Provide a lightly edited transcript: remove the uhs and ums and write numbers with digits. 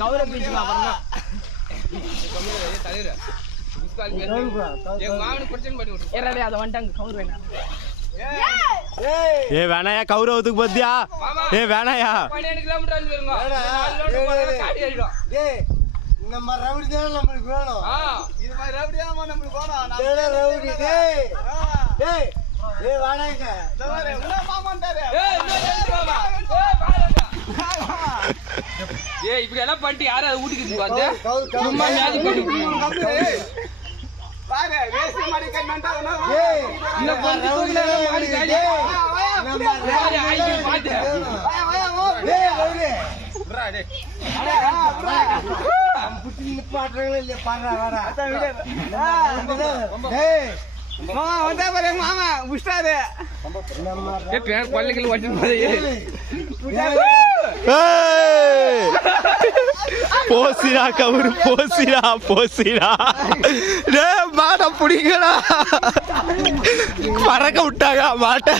கவுர பீச்சுமா அப்புறம் அதை வந்துட்டாங்க கவுர் வேணாம் ஏ வேணாயா கௌரவத்துக்கு பத்தியா ஏ வேணாயா நம்ம ரவுடி தானே நம்மளுக்கு வேணும் இது மாதிரி ரவுடி தான் நம்மளுக்கு வேணும் ரவுடி டேய் ஏய் வாடாங்க மாமாண்டாரே ஏய் இப்படி எல்லாம் பண்ணிட்டு யாரும் அதை ஊட்டிக்கிட்டு பாத்து சும்மா மேஜிக் பண்ணி பாரு வேஸ்ட் மாதிரி கமெண்டா ஏய் இந்த பொண்ணு தூக்குல மாடி காடி நம்ம ஐடி பாத்து ஏய் ரவுடி ப்ரா டேய் புட்டி நிப்பாட்றங்களே இல்ல பாறா வாடா டேய் மாமா வந்தா பாரு மாமா முஸ்டாரு ஏ பேர் கொல்லைகள் வச்சு பாரு போசிரா கவுரு போசிரா டே மாட்ட புடிங்கடா பறக்க விட்டாங்க மாட்ட